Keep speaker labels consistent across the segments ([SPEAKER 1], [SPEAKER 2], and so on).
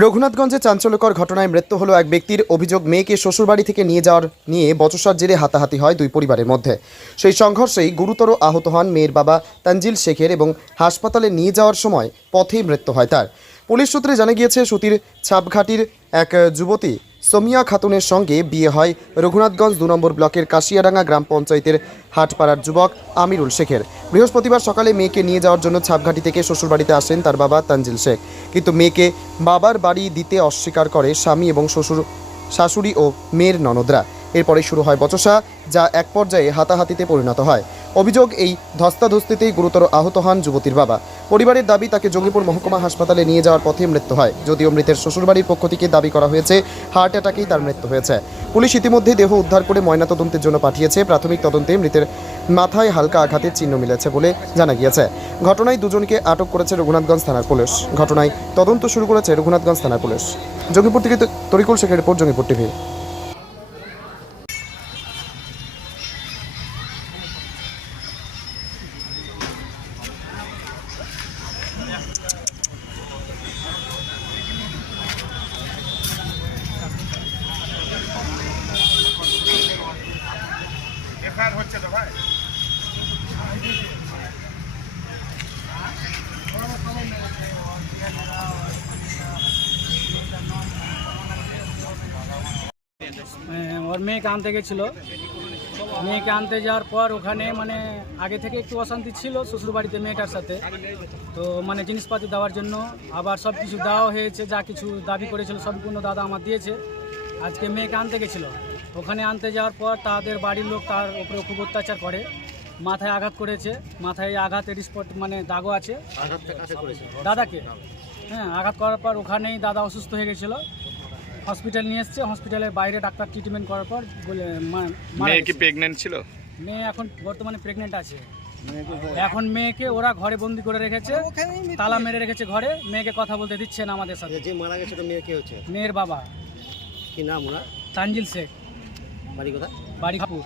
[SPEAKER 1] রঘুনাথগঞ্জে চাঞ্চল্যকর ঘটনায় মৃত্যু হলো এক ব্যক্তির অভিযোগ, মেয়েকে শ্বশুরবাড়ি থেকে নিয়ে যাওয়ার নিয়ে বচসার জেরে হাতাহাতি হয় দুই পরিবারের মধ্যে। সেই সংঘর্ষেই গুরুতর আহত হন মেয়ের বাবা তানজিল শেখের এবং হাসপাতালে নিয়ে যাওয়ার সময় পথেই মৃত্যু হয় তার। পুলিশ সূত্রে জানা গিয়েছে, সুতির ছাপঘাটির এক যুবতী সোমিয়া খাতুনের সঙ্গে বিয়ে হয় রঘুনাথগঞ্জ দু নম্বর ব্লকের কাশিয়াডাঙ্গা গ্রাম পঞ্চায়েতের হাটপাড়ার যুবক আমিরুল শেখের। বৃহস্পতিবার সকালে মেয়েকে নিয়ে যাওয়ার জন্য ছাপঘাটি থেকে শ্বশুরবাড়িতে আসেন তার বাবা তানজিল শেখ। কিন্তু মেয়েকে বাবার বাড়ি দিতে অস্বীকার করে স্বামী এবং শ্বশুর, শাশুড়ি ও মেয়ের ননদরা। এরপরে শুরু হয় বচসা, যা এক পর্যায়ে হাতাহাতিতে পরিণত হয়। অভিযোগ এই ধস্তাধস্তিতেই গুরুতর আহত হন যুবতীর বাবা। পরিবারের দাবি, তাকে জঙ্গিপুর মহকুমা হাসপাতালে নিয়ে যাওয়ার পথে মৃত্যু হয়। যদিও মৃতের শ্বশুরবাড়ির পক্ষ থেকে দাবি করা হয়েছে, হার্ট অ্যাটাকেই তার মৃত্যু হয়েছে। পুলিশ ইতিমধ্যেই দেহ উদ্ধার করে ময়নাতদন্তের জন্য পাঠিয়েছে। প্রাথমিক তদন্তে মৃতের মাথায় হালকা আঘাতের চিহ্ন মিলেছে বলে জানা গিয়েছে। ঘটনায় দুজনকে আটক করেছে রঘুনাথগঞ্জ থানার পুলিশ। ঘটনায় তদন্ত শুরু করেছে রঘুনাথগঞ্জ থানার পুলিশ। জঙ্গিপুর থেকে তরিকুল শেখের রিপোর্ট, জঙ্গিপুর টিভি।
[SPEAKER 2] ওর মেয়েকে আনতে গেছিল। মেয়েকে আনতে যাওয়ার পর ওখানে মানে আগে থেকে একটু অশান্তি ছিল শ্বশুরবাড়িতে মেয়েটার সাথে। তো মানে জিনিসপাতি দেওয়ার জন্য আবার সব কিছু দেওয়া হয়েছে, যা কিছু দাবি করেছিল সম্পূর্ণ দাদা আমার দিয়েছে। আজকে মেয়েকে আনতে গেছিল। ওখানে আনতে যাওয়ার পর তাদের বাড়ির লোক তার উপরে খুব অত্যাচার করে মাথায় আঘাত করেছে মাথায় আঘাতের স্পট মানে দাগও আছে। দাদাকে। হ্যাঁ আঘাত করার পর ওখানেই দাদা অসুস্থ হয়ে গেছিল। হসপিটাল নিয়ে এসছে হসপিটালের বাইরে ডাক্তার ট্রিটমেন্ট করার পর বলে
[SPEAKER 3] মেয়ে কি প্রেগনেন্ট ছিল?
[SPEAKER 2] মেয়ে এখন বর্তমানে প্রেগনেন্ট আছে। এখন মেয়েকে ওরা ঘরে বন্দি করে রেখেছে তালা মেরে রেখেছে ঘরে মেয়েকে কথা বলতে দিচ্ছে না আমাদের সাথে।
[SPEAKER 4] যে মারা গেছে তো মেয়ে কে হচ্ছে?
[SPEAKER 2] মেয়ের বাবা।
[SPEAKER 4] কি নাম ওনার?
[SPEAKER 2] তানজিল শেখ।
[SPEAKER 4] বাড়ি কোথায়?
[SPEAKER 2] বাড়ি খাপুর।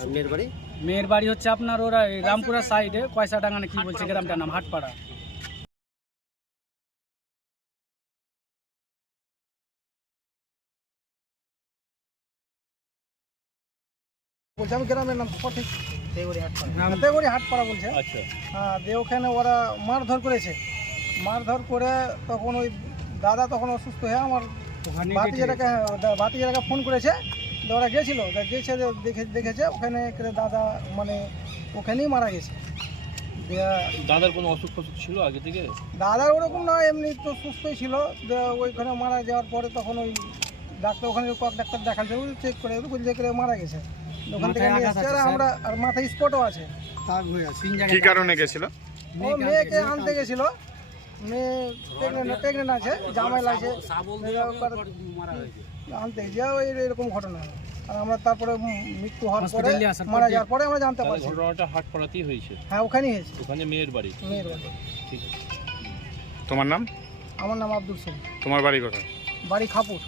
[SPEAKER 4] আর মেয়ের বাড়ি?
[SPEAKER 2] মেয়ের বাড়ি হচ্ছে আপনার ওরা এই রামপুরা সাইডে কয়সা ডাঙ্গানে কি বলছে গ্রামটার নাম হাটপাড়া।
[SPEAKER 5] বলছে আমি গ্রামের নাম সঠিক। দেগুড়ি হাটপাড়া। দেগুড়ি হাটপাড়া বলছে।
[SPEAKER 3] আচ্ছা।
[SPEAKER 5] হ্যাঁ দিয়ে ওখানে ওরা মারধর করেছে। মারধর করে তখন ওই দাদা তখন অসুস্থ হয়ে আমার
[SPEAKER 2] ওখানে
[SPEAKER 5] ভাতিজাটাকে ভাতিজাটাকে ফোন করেছে ওরা গেছিল তা গেছে দেখে দেখেছে ওখানে করে দাদা মানে ওখানেই মারা গেছে।
[SPEAKER 6] দাদার কোনো অসুখ ফসুখ ছিল আগে থেকে?
[SPEAKER 5] দাদার ওরকম না এমনি তো সুস্থই ছিল। ওইখানে মারা যাওয়ার পরে তখন ওই ডাক্তার ওখানে কক ডাক্তার দেখাচ্ছে ওই চেক করে বলছে করে মারা গেছে। ওখান থেকে আর আমরা আর মাথায় স্পটও আছে।
[SPEAKER 3] কি কারণে গেছিল?
[SPEAKER 5] মেয়েকে আনতে গেছিল। মেয়ে প্রেগনেন্ট প্রেগনেন্ট আছে জামাই আছে আনতে যে ওই এরকম ঘটনা আর আমরা তারপরে মৃত্যু হওয়ার পরে মারা যাওয়ার পরে আমরা জানতে পারছি।
[SPEAKER 6] ঘটনাটা হয়েছে।
[SPEAKER 5] হ্যাঁ ওখানেই হয়েছে।
[SPEAKER 6] ওখানে মেয়ের বাড়ি।
[SPEAKER 5] মেয়ের বাড়ি।
[SPEAKER 6] ঠিক আছে।
[SPEAKER 3] তোমার নাম?
[SPEAKER 5] আমার নাম আব্দুল সেন
[SPEAKER 3] তোমার বাড়ি কোথায়?
[SPEAKER 5] বাড়ি খাপুর।